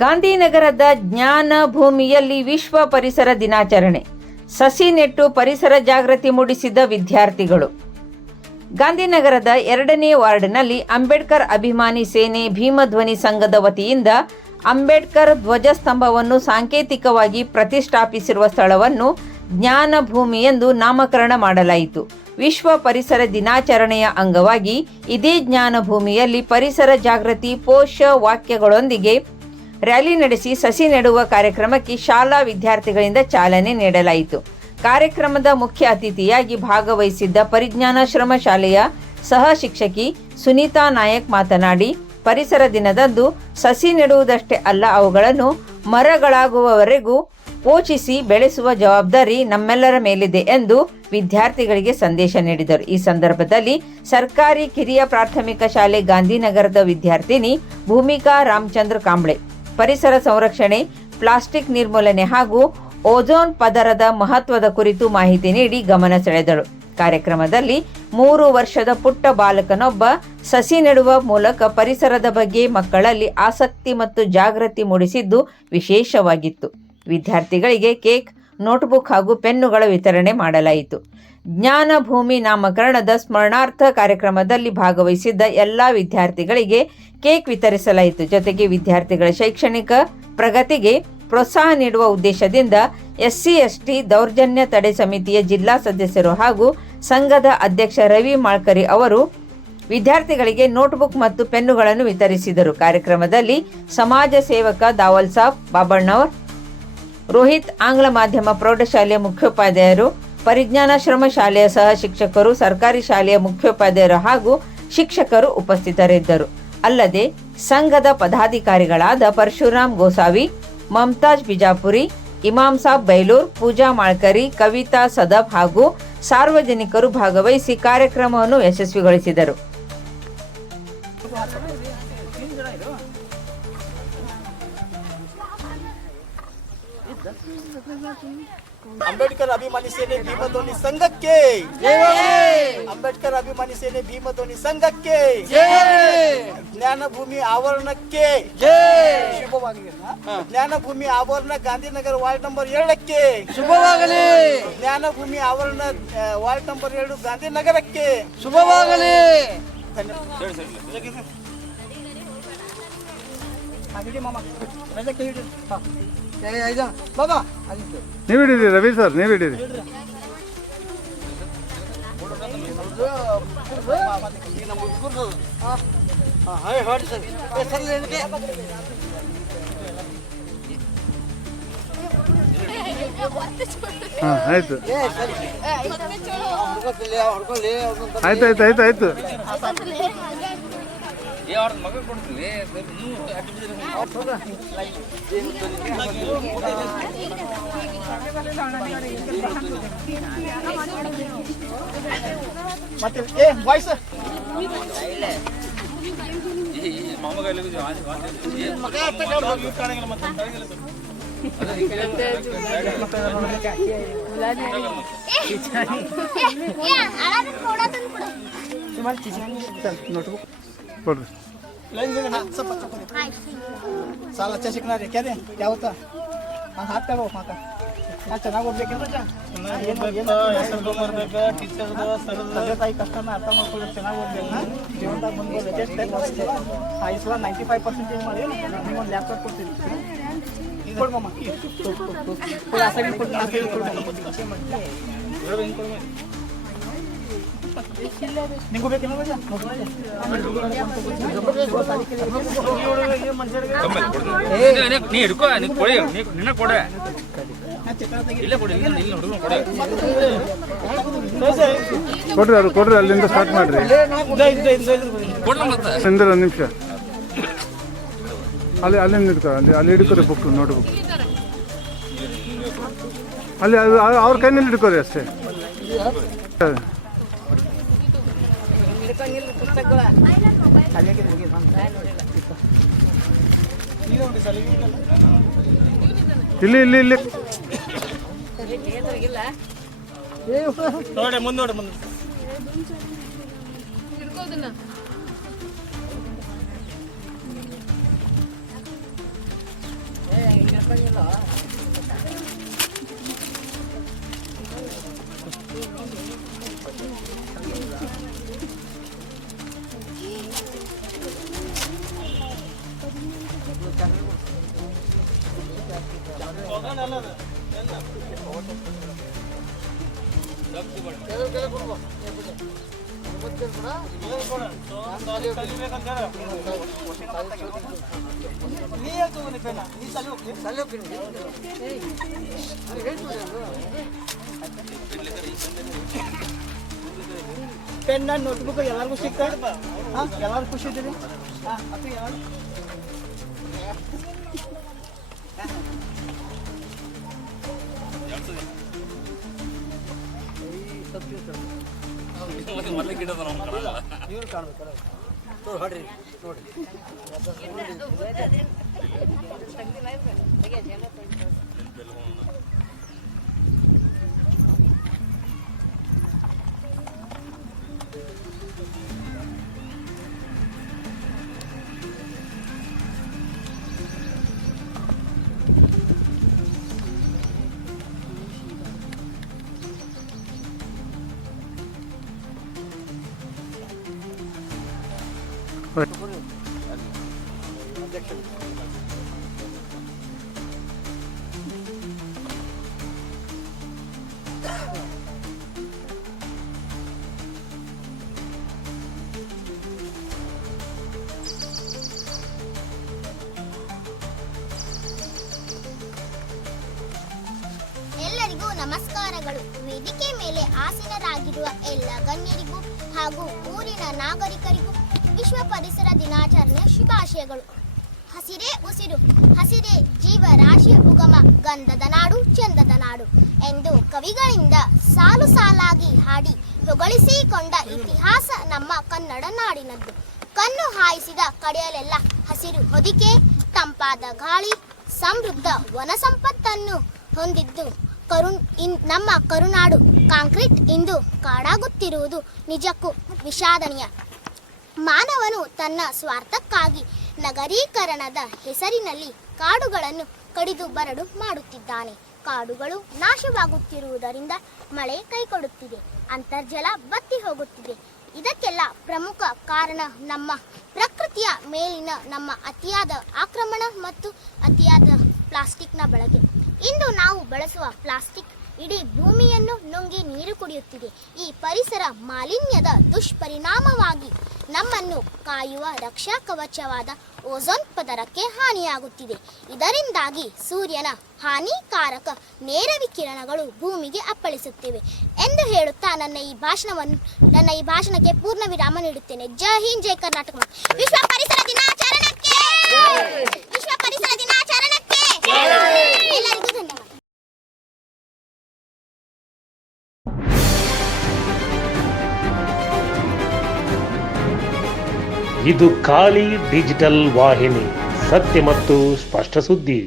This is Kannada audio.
ಗಾಂಧಿನಗರದ ಜ್ಞಾನ ಭೂಮಿಯಲ್ಲಿ ವಿಶ್ವ ಪರಿಸರ ದಿನಾಚರಣೆ. ಸಸಿ ನೆಟ್ಟು ಪರಿಸರ ಜಾಗೃತಿ ಮೂಡಿಸಿದ ವಿದ್ಯಾರ್ಥಿಗಳು. ಗಾಂಧಿನಗರದ 2ನೇ ವಾರ್ಡ್ನಲ್ಲಿ ಅಂಬೇಡ್ಕರ್ ಅಭಿಮಾನಿ ಸೇನೆ ಭೀಮಧ್ವನಿ ಸಂಘದ ವತಿಯಿಂದ ಅಂಬೇಡ್ಕರ್ ಧ್ವಜಸ್ತಂಭವನ್ನು ಸಾಂಕೇತಿಕವಾಗಿ ಪ್ರತಿಷ್ಠಾಪಿಸಿರುವ ಸ್ಥಳವನ್ನು ಜ್ಞಾನ ಭೂಮಿ ಎಂದು ನಾಮಕರಣ ಮಾಡಲಾಯಿತು. ವಿಶ್ವ ಪರಿಸರ ದಿನಾಚರಣೆಯ ಅಂಗವಾಗಿ ಇದೇ ಜ್ಞಾನ ಭೂಮಿಯಲ್ಲಿ ಪರಿಸರ ಜಾಗೃತಿ ಪೋಷ ವಾಕ್ಯಗಳೊಂದಿಗೆ ರ್ಯಾಲಿ ನಡೆಸಿ ಸಸಿ ನೆಡುವ ಕಾರ್ಯಕ್ರಮಕ್ಕೆ ಶಾಲಾ ವಿದ್ಯಾರ್ಥಿಗಳಿಂದ ಚಾಲನೆ ನೀಡಲಾಯಿತು. ಕಾರ್ಯಕ್ರಮದ ಮುಖ್ಯ ಅತಿಥಿಯಾಗಿ ಭಾಗವಹಿಸಿದ್ದ ಪರಿಜ್ಞಾನಾಶ್ರಮ ಶಾಲೆಯ ಸಹ ಶಿಕ್ಷಕಿ ಸುನೀತಾ ನಾಯಕ್ ಮಾತನಾಡಿ, ಪರಿಸರ ದಿನದಂದು ಸಸಿ ನೆಡುವುದಷ್ಟೇ ಅಲ್ಲ, ಅವುಗಳನ್ನು ಮರಗಳಾಗುವವರೆಗೂ ಪೋಷಿಸಿ ಬೆಳೆಸುವ ಜವಾಬ್ದಾರಿ ನಮ್ಮೆಲ್ಲರ ಮೇಲಿದೆ ಎಂದು ವಿದ್ಯಾರ್ಥಿಗಳಿಗೆ ಸಂದೇಶ ನೀಡಿದರು. ಈ ಸಂದರ್ಭದಲ್ಲಿ ಸರ್ಕಾರಿ ಕಿರಿಯ ಪ್ರಾಥಮಿಕ ಶಾಲೆ ಗಾಂಧಿನಗರದ ವಿದ್ಯಾರ್ಥಿನಿ ಭೂಮಿಕಾ ರಾಮಚಂದ್ರ ಕಾಂಬ್ಳೆ ಪರಿಸರ ಸಂರಕ್ಷಣೆ, ಪ್ಲಾಸ್ಟಿಕ್ ನಿರ್ಮೂಲನೆ ಹಾಗೂ ಓಝೋನ್ ಪದರದ ಮಹತ್ವದ ಕುರಿತು ಮಾಹಿತಿ ನೀಡಿ ಗಮನ ಸೆಳೆದಳು. ಕಾರ್ಯಕ್ರಮದಲ್ಲಿ 3 ವರ್ಷದ ಪುಟ್ಟ ಬಾಲಕನೊಬ್ಬ ಸಸಿ ನೆಡುವ ಮೂಲಕ ಪರಿಸರದ ಬಗ್ಗೆ ಮಕ್ಕಳಲ್ಲಿ ಆಸಕ್ತಿ ಮತ್ತು ಜಾಗೃತಿ ಮೂಡಿಸಿದ್ದು ವಿಶೇಷವಾಗಿತ್ತು. ವಿದ್ಯಾರ್ಥಿಗಳಿಗೆ ಕೇಕ್, ನೋಟ್ಬುಕ್ ಹಾಗೂ ಪೆನ್ನುಗಳ ವಿತರಣೆ ಮಾಡಲಾಯಿತು. ಜ್ಞಾನ ಭೂಮಿ ನಾಮಕರಣದ ಸ್ಮರಣಾರ್ಥ ಕಾರ್ಯಕ್ರಮದಲ್ಲಿ ಭಾಗವಹಿಸಿದ್ದ ಎಲ್ಲ ವಿದ್ಯಾರ್ಥಿಗಳಿಗೆ ಕೇಕ್ ವಿತರಿಸಲಾಯಿತು. ಜೊತೆಗೆ ವಿದ್ಯಾರ್ಥಿಗಳ ಶೈಕ್ಷಣಿಕ ಪ್ರಗತಿಗೆ ಪ್ರೋತ್ಸಾಹ ನೀಡುವ ಉದ್ದೇಶದಿಂದ SC/ST ದೌರ್ಜನ್ಯ ತಡೆ ಸಮಿತಿಯ ಜಿಲ್ಲಾ ಸದಸ್ಯರು ಹಾಗೂ ಸಂಘದ ಅಧ್ಯಕ್ಷ ರವಿ ಮಾಳ್ಕರಿ ಅವರು ವಿದ್ಯಾರ್ಥಿಗಳಿಗೆ ನೋಟ್ಬುಕ್ ಮತ್ತು ಪೆನ್ನುಗಳನ್ನು ವಿತರಿಸಿದರು. ಕಾರ್ಯಕ್ರಮದಲ್ಲಿ ಸಮಾಜ ಸೇವಕ ದಾವಲ್ ಸಾಬ್ ಬಾಬಣ್ಣವರ್, ರೋಹಿತ್ ಆಂಗ್ಲ ಮಾಧ್ಯಮ ಪ್ರೌಢಶಾಲೆಯ ಮುಖ್ಯೋಪಾಧ್ಯಾಯರು, ಪರಿಜ್ಞಾನಾಶ್ರಮ ಶಾಲೆಯ ಸಹ ಶಿಕ್ಷಕರು, ಸರ್ಕಾರಿ ಶಾಲೆಯ ಮುಖ್ಯೋಪಾಧ್ಯಾಯರು ಹಾಗೂ ಶಿಕ್ಷಕರು ಉಪಸ್ಥಿತರಿದ್ದರು. ಅಲ್ಲದೆ ಸಂಘದ ಪದಾಧಿಕಾರಿಗಳಾದ ಪರಶುರಾಮ್ ಗೋಸಾವಿ, ಮಮತಾಜ್ ಬಿಜಾಪುರಿ, ಇಮಾಮ್ ಸಾಬ್ ಬೈಲೂರ್, ಪೂಜಾ ಮಾಳ್ಕರಿ, ಕವಿತಾ ಸದಬ್ ಹಾಗೂ ಸಾರ್ವಜನಿಕರು ಭಾಗವಹಿಸಿ ಕಾರ್ಯಕ್ರಮವನ್ನು ಯಶಸ್ವಿಗೊಳಿಸಿದರು. ಅಂಬೇಡ್ಕರ್ ಅಭಿಮಾನಿ ಸೇನೆ ಭೀಮಧ್ವನಿ ಸಂಘಕ್ಕೆ, ಅಂಬೇಡ್ಕರ್ ಅಭಿಮಾನಿ ಸೇನೆ ಭೀಮಧ್ವನಿ ಸಂಘಕ್ಕೆ, ಜ್ಞಾನಭೂಮಿ ಆವರಣಕ್ಕೆ ಶುಭವಾಗಲಿ. ಜ್ಞಾನಭೂಮಿ ಆವರಣ ಗಾಂಧಿನಗರ ವಾರ್ಡ್ ನಂಬರ್ 2ಕ್ಕೆ ಶುಭವಾಗಲಿ. ಜ್ಞಾನಭೂಮಿ ಆವರಣ ವಾರ್ಡ್ ನಂಬರ್ 2 ಗಾಂಧಿನಗರಕ್ಕೆ ಶುಭವಾಗಲಿ. ನೀವು ಹಿಡೀರಿ ರವಿ ಸರ್, ನೀವು ಹಿಡೀರಿ. ಹಾಂ ಆಯ್ತು ಆಯ್ತು ಆಯ್ತು ಆಯ್ತು ಆಯ್ತು. ಮತ್ತೆ ವಾಯ್ಸ್ नोटबुक पढ़ साल अच्छा सीखना है क्या होता हाथ का माता ಚೆನ್ನಾಗಿ ಓದಬೇಕಂದ್ರೆ ತಂದೆ ತಾಯಿ ಕಷ್ಟನ ಅರ್ಥ ಮಾಡ್ಕೊಳ್ಳಿ, ಚೆನ್ನಾಗಿ ಓದಬೇಕು, ಜೀವನದಾಗ ಬಂದು ಲೇಟೆಸ್ಟ್ ಟೈಪ್ ಅಷ್ಟೇ. ಈ ಸಲ 95% ಮಾಡಿ ನಿಮ್ಗೊಂದು ಲ್ಯಾಪ್ಟಾಪ್ ಕೊಡ್ತೀನಿ. ಕೊಡ್ಮಮ್ಮ ಅಸೈನ್ಮೆಂಟ್ ನಿಂಗೂ ಬೇಕೇನೋ ಕೊಡ್ರಿ ಅಲ್ಲಿಂದ ಸ್ಟಾರ್ಟ್ ಮಾಡ್ರಿ. ಒಂದು ನಿಮಿಷ ಅಲ್ಲಿಂದ ಹಿಡ್ಕೊ, ಅಲ್ಲಿ ಹಿಡ್ಕೊರಿ ಬುಕ್, ನೋಟ್ಬುಕ್ ಅಲ್ಲಿ ಅವ್ರ ಕೈನಲ್ಲಿ ಹಿಡ್ಕೋರಿ ಅಷ್ಟೇ. ಇಲ್ಲಿ ಇಲ್ಲಿ ಇಲ್ಲಿ ನೋಡಿ ಮುಂದೆ ಪೆನ್ ಅಂಡ್ ನೋಟ್ಬುಕ್ ಎಲ್ಲರಿಗೂ ಸಿಗ್ತದೆ. ಹಾಂ, ಎಲ್ಲರೂ ಖುಷಿ ಇದ್ದೀರಿ? ಹಾಂ, ಅದು ಯಾರು ಇವ್ರು ಕಾಣ್ಬೇಕಲ್ಲ ನೋಡ್ರಿ ನೋಡಿ. ಎಲ್ಲರಿಗೂ ನಮಸ್ಕಾರಗಳು. ವೇದಿಕೆ ಮೇಲೆ ಆಸೀನರಾಗಿರುವ ಎಲ್ಲ ಗಣ್ಯರಿಗೂ ಹಾಗೂ ಊರಿನ ನಾಗರಿಕರಿಗೂ ವಿಶ್ವ ಪರಿಸರ ದಿನಾಚರಣೆಯ ಶುಭಾಶಯಗಳು. ಹಸಿರೇ ಉಸಿರು, ಹಸಿರೇ ಜೀವರಾಶಿಯ ಉಗಮ, ಗಂಧದ ನಾಡು ಚಂದದ ನಾಡು ಎಂದು ಕವಿಗಳಿಂದ ಸಾಲು ಸಾಲಾಗಿ ಹಾಡಿ ಹೊಗಳಿಸಿಕೊಂಡ ಇತಿಹಾಸ ನಮ್ಮ ಕನ್ನಡ ನಾಡಿನದ್ದು. ಕಣ್ಣು ಹಾಯಿಸಿದ ಕಡೆಯಲ್ಲೆಲ್ಲ ಹಸಿರು ಹೊದಿಕೆ, ತಂಪಾದ ಗಾಳಿ, ಸಮೃದ್ಧ ವನ ಸಂಪತ್ತನ್ನು ಹೊಂದಿದ್ದು ನಮ್ಮ ಕರುನಾಡು ಕಾಂಕ್ರೀಟ್ ಇಂದು ಕಾಡಾಗುತ್ತಿರುವುದು ನಿಜಕ್ಕೂ ವಿಷಾದನೀಯ. ಮಾನವನು ತನ್ನ ಸ್ವಾರ್ಥಕ್ಕಾಗಿ ನಗರೀಕರಣದ ಹೆಸರಿನಲ್ಲಿ ಕಾಡುಗಳನ್ನು ಕಡಿದು ಬರಡು ಮಾಡುತ್ತಿದ್ದಾನೆ. ಕಾಡುಗಳು ನಾಶವಾಗುತ್ತಿರುವುದರಿಂದ ಮಳೆ ಕೈಕೊಡುತ್ತಿದೆ, ಅಂತರ್ಜಲ ಬತ್ತಿ ಹೋಗುತ್ತಿದೆ. ಇದಕ್ಕೆಲ್ಲ ಪ್ರಮುಖ ಕಾರಣ ನಮ್ಮ ಪ್ರಕೃತಿಯ ಮೇಲಿನ ನಮ್ಮ ಅತಿಯಾದ ಆಕ್ರಮಣ ಮತ್ತು ಅತಿಯಾದ ಪ್ಲಾಸ್ಟಿಕ್ನ ಬಳಕೆ. ಇಂದು ನಾವು ಬಳಸುವ ಪ್ಲಾಸ್ಟಿಕ್ ಇಡೀ ಭೂಮಿಯನ್ನು ನುಂಗಿ ನೀರು ಕುಡಿಯುತ್ತಿದೆ. ಈ ಪರಿಸರ ಮಾಲಿನ್ಯದ ದುಷ್ಪರಿಣಾಮವಾಗಿ ನಮ್ಮನ್ನು ಕಾಯುವ ರಕ್ಷಾ ಕವಚವಾದ ಓಝೋನ್ ಪದರಕ್ಕೆ ಹಾನಿಯಾಗುತ್ತಿದೆ. ಇದರಿಂದಾಗಿ ಸೂರ್ಯನ ಹಾನಿಕಾರಕ ನೇರ ವಿಕಿರಣಗಳು ಭೂಮಿಗೆ ಅಪ್ಪಳಿಸುತ್ತಿವೆ ಎಂದು ಹೇಳುತ್ತಾ ನನ್ನ ಈ ಭಾಷಣಕ್ಕೆ ಪೂರ್ಣ ವಿರಾಮ ನೀಡುತ್ತೇನೆ. ಜೈ ಹಿಂದ್, ಜೈ ಕರ್ನಾಟಕ. ವಿಶ್ವ ಪರಿಸರ ದಿನಾಚರಣೆಗೆ ವಿಶ್ವ ಪರಿಸರ ದಿನಾಚರಣೆಗೆ ಎಲ್ಲರಿಗೂ ಧನ್ಯವಾದ. ಇದು ಖಾಲಿ ಡಿಜಿಟಲ್ ವಾಹಿನಿ, ಸತ್ಯ ಮತ್ತು ಸ್ಪಷ್ಟ ಸುದ್ದಿ.